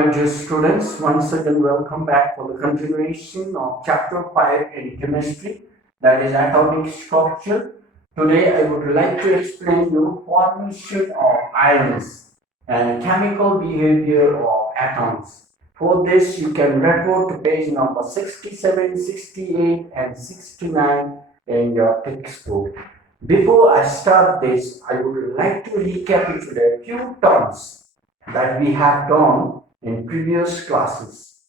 my dear students, once again welcome back for the continuation of chapter 5 in chemistry, that is atomic structure. Today I would like to explain you formation of ions and chemical behavior of atoms. For this you can refer to page number 67, 68 and 69 in your textbook. Before I start this, I would like to recapitulate a few terms that we have done in previous classes.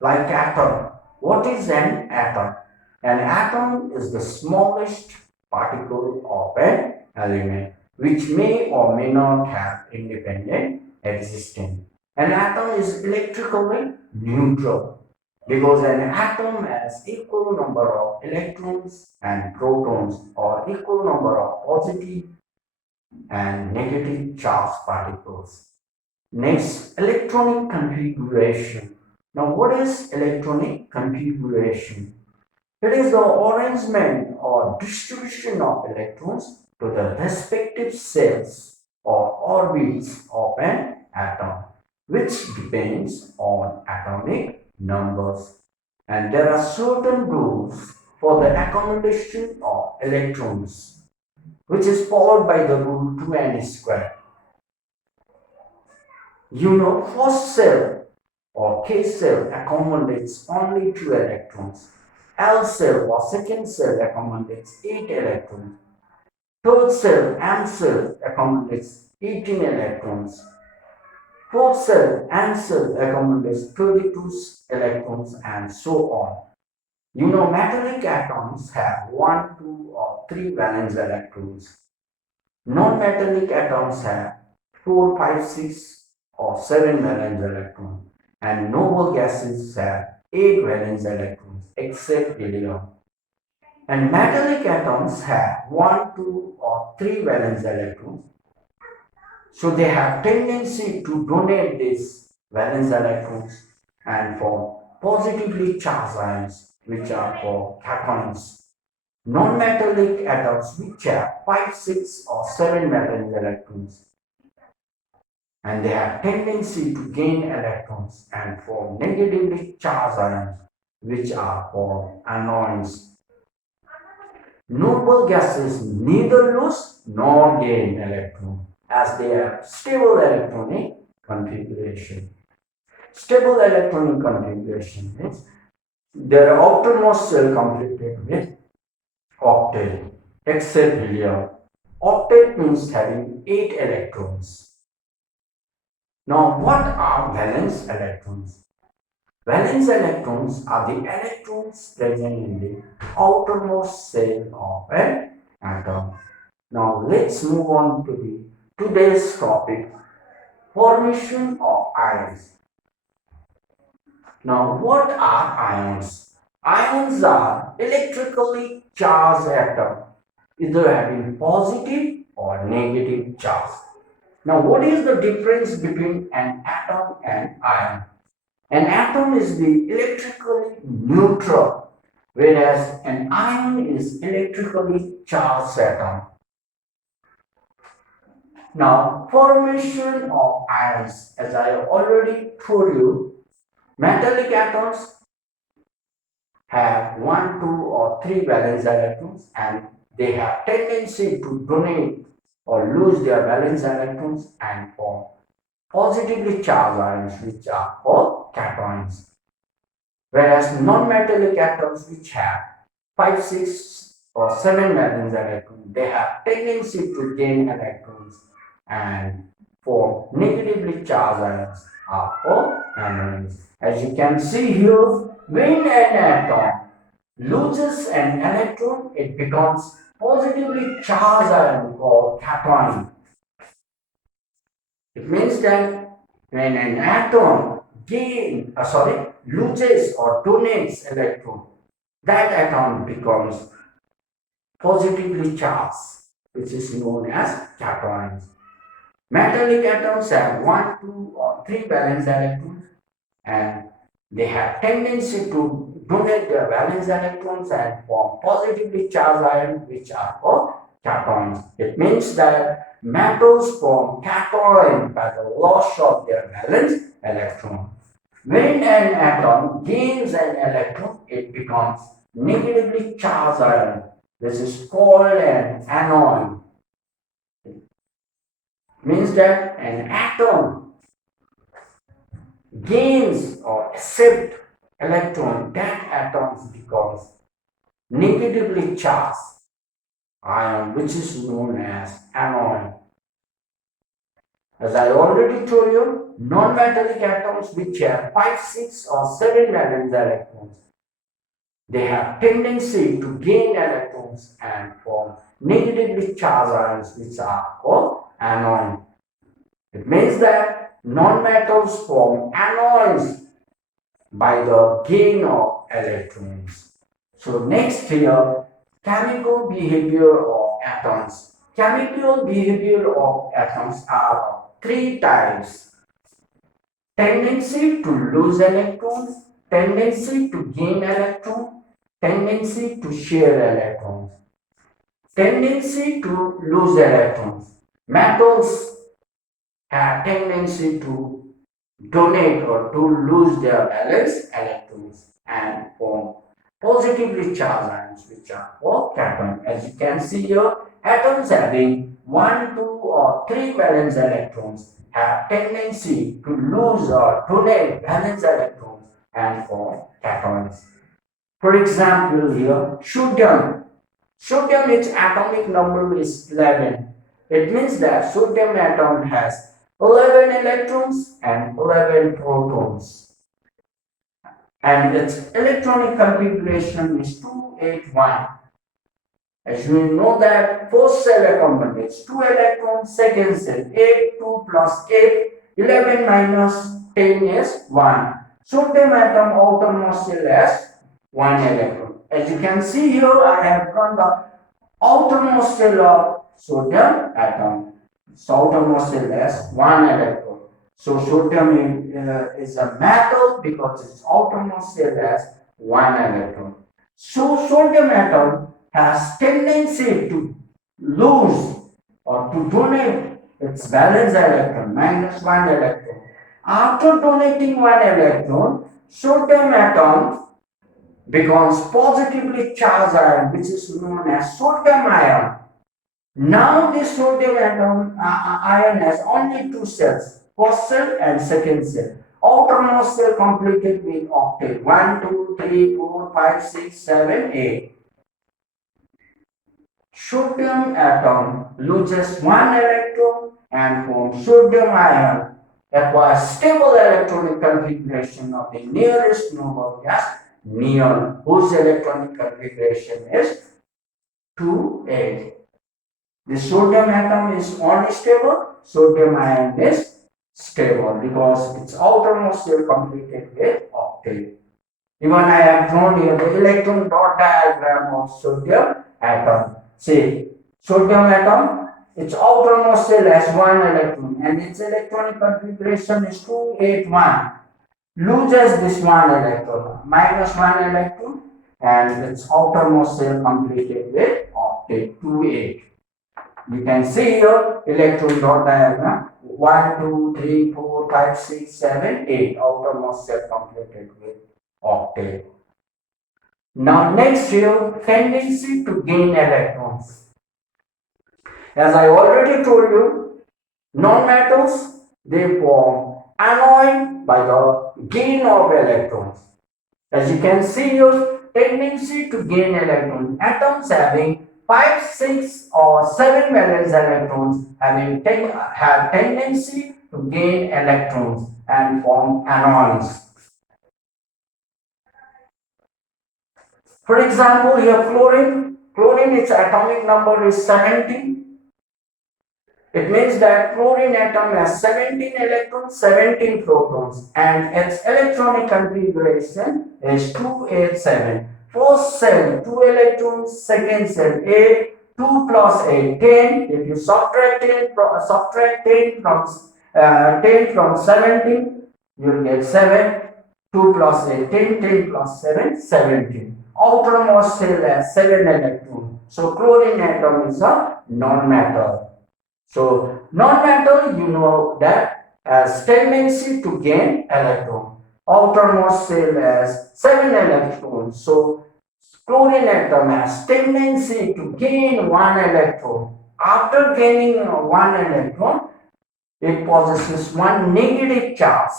Like atom. What is an atom? An atom is the smallest particle of an element which may or may not have independent existence. An atom is electrically neutral because an atom has equal number of electrons and protons or equal number of positive and negative charged particles. Next, electronic configuration. Now, what is electronic configuration? It is the arrangement or distribution of electrons to the respective cells or orbits of an atom, which depends on atomic numbers. And there are certain rules for the accommodation of electrons, which is followed by the rule 2n squared. First cell or K cell accommodates only 2 electrons. L cell or second cell accommodates 8 electrons. Third cell, M cell, accommodates 18 electrons. Fourth cell, N cell, accommodates 32 electrons and so on. Metallic atoms have 1, 2 or 3 valence electrons. Non-metallic atoms have 4, 5, 6 or 7 valence electrons, and noble gases have 8 valence electrons except helium. And metallic atoms have 1, 2 or 3 valence electrons, so they have tendency to donate these valence electrons and form positively charged ions, which are called cations. Non-metallic atoms which have 5, 6 or 7 valence electrons, and they have tendency to gain electrons and form negatively charged ions, which are called anions. Noble gases neither lose nor gain electrons as they have stable electronic configuration. Stable electronic configuration means their outermost shell completed with octet except helium. Octet means having 8 electrons. Now, what are valence electrons? Valence electrons are the electrons present in the outermost shell of an atom. Now, let's move on to today's topic, formation of ions. Now, what are ions? Ions are electrically charged atoms, either having positive or negative charge. Now, what is the difference between an atom and ion? An atom is the electrically neutral, whereas an ion is electrically charged atom. Now, formation of ions, as I have already told you, metallic atoms have 1, 2 or 3 valence electrons, and they have tendency to donate or lose their valence electrons and form positively charged ions, which are called cations. Whereas non-metallic atoms which have 5, 6 or 7 valence electrons, they have tendency to gain electrons and form negatively charged ions, are called anions. As you can see here, when an atom loses an electron, it becomes positively charged ion called cation. It means that when an atom loses or donates electron, that atom becomes positively charged, which is known as cations. Metallic atoms have 1, 2 or 3 valence electrons, and they have tendency to donate their valence electrons and form positively charged ions, which are called cations. It means that metals form cation by the loss of their valence electron. When an atom gains an electron, it becomes negatively charged ion. This is called an anion. Means that an atom gains or accepts electron, that atom becomes negatively charged ion, which is known as anion. As I already told you, non-metallic atoms which have 5, 6 or 7 valence electrons, they have tendency to gain electrons and form negatively charged ions, which are called anion. It means that non-metals form anions by the gain of electrons. So next here, chemical behavior of atoms. Chemical behavior of atoms are of 3 types: tendency to lose electrons, tendency to gain electrons, tendency to share electrons. Tendency to lose electrons. Metals have tendency to donate or to lose their valence electrons and form positively charged ions, which are called cation. As you can see here, atoms having 1, 2 or 3 valence electrons have tendency to lose or donate valence electrons and form cations. For example here, sodium. Sodium, its atomic number is 11. It means that sodium atom has 11 electrons and 11 protons. And its electronic configuration is 281. As you know that first cell accommodates 2 electrons, second cell 8, 2 plus 8, 11 minus 10 is 1. Sodium atom outermost cell has 1 electron. As you can see here, I have drawn the outermost cell of sodium atom. So outermost cell has 1 electron. So sodium is a metal because its outermost cell has 1 electron. So sodium atom has tendency to lose or to donate its valence electron, minus 1 electron. After donating 1 electron, sodium atom becomes positively charged ion, which is known as sodium ion. Now this sodium atom ion has only 2 cells, first cell and second cell. Outermost cell completed with octet 1, 2, 3, 4, 5, 6, 7, 8. Sodium atom loses 1 electron and forms sodium ion, acquires stable electronic configuration of the nearest noble gas, neon, whose electronic configuration is 2,8. The sodium atom is unstable, sodium ion is stable because its outermost cell completed with octet. Even I have drawn here the electron dot diagram of sodium atom. See, sodium atom, its outermost cell has 1 electron and its electronic configuration is 281. Loses this 1 electron, minus 1 electron, and its outermost cell completed with octet 28. You can see here electron dot diagram 1, 2, 3, 4, 5, 6, 7, 8. Outermost cell completed with octet. Now next here, tendency to gain electrons. As I already told you, non-metals, they form anion by the gain of electrons. As you can see here, tendency to gain electrons. Atoms having 5, 6 or 7 valence electrons have tendency to gain electrons and form anions. For example, here fluorine. Fluorine, its atomic number is 17. It means that fluorine atom has 17 electrons, 17 protons, and its electronic configuration is 287. First cell 2 electrons, second cell 8, 2 plus 8, 10. If you subtract 10 from 17, you will get 7. 2 plus 8, 10, 10 plus 7, 17. Outermost cell has 7 electrons. So chlorine atom is a non-metal. So non-metal, you know that has tendency to gain electron. Outermost shell has 7 electrons. So chlorine atom has tendency to gain 1 electron. After gaining 1 electron, it possesses 1 negative charge,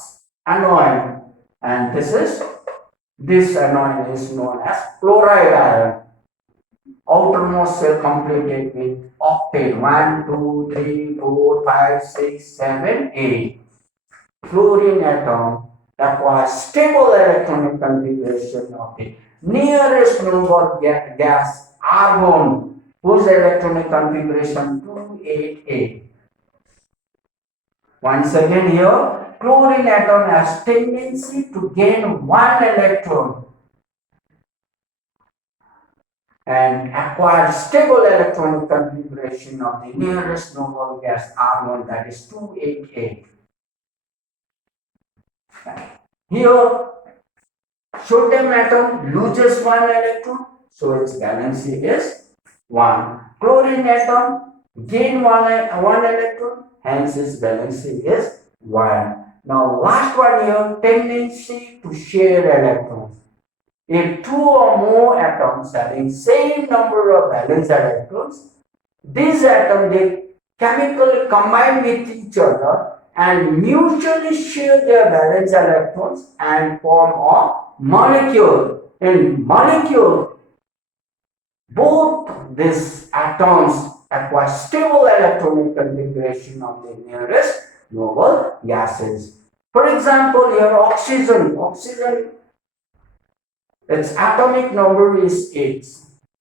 anion, and this anion is known as chloride ion. Outermost shell completed with octet 1, 2, 3, 4, 5, 6, 7, 8. Fluorine atom acquires stable electronic configuration of the nearest noble gas argon, whose electronic configuration 288. Once again here, chlorine atom has tendency to gain 1 electron and acquire stable electronic configuration of the nearest noble gas argon, that is 288. Here, sodium atom loses 1 electron, so its valency is 1. Chlorine atom gain 1 electron, hence its valency is 1. Now last one here, tendency to share electrons. If 2 or more atoms having same number of valence electrons, these atoms they chemically combine with each other and mutually share their valence electrons and form a molecule. In molecule, both these atoms acquire stable electronic configuration of the nearest noble gases. For example, here oxygen. Its atomic number is 8.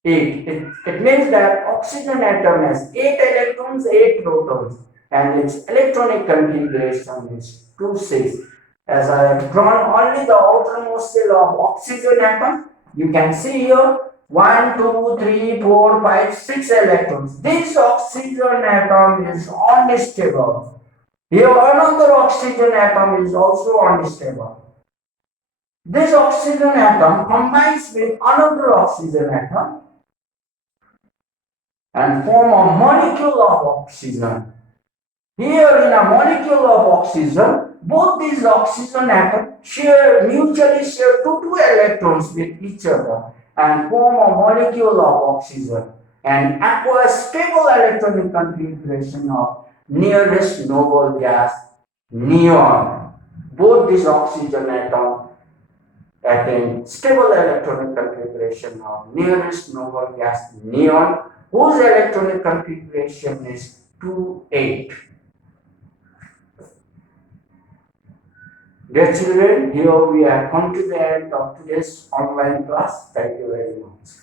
It means that oxygen atom has 8 electrons, 8 protons, and its electronic configuration is 2, 6. As I have drawn only the outermost shell of oxygen atom, you can see here 1, 2, 3, 4, 5, 6 electrons. This oxygen atom is unstable. Here another oxygen atom is also unstable. This oxygen atom combines with another oxygen atom and form a molecule of oxygen. Here in a molecule of oxygen, both these oxygen atoms mutually share 2 electrons with each other and form a molecule of oxygen and acquire stable electronic configuration of nearest noble gas neon. Both these oxygen atoms attain stable electronic configuration of nearest noble gas neon, whose electronic configuration is 2,8. Dear children, here we have come to the end of today's online class. Thank you very much.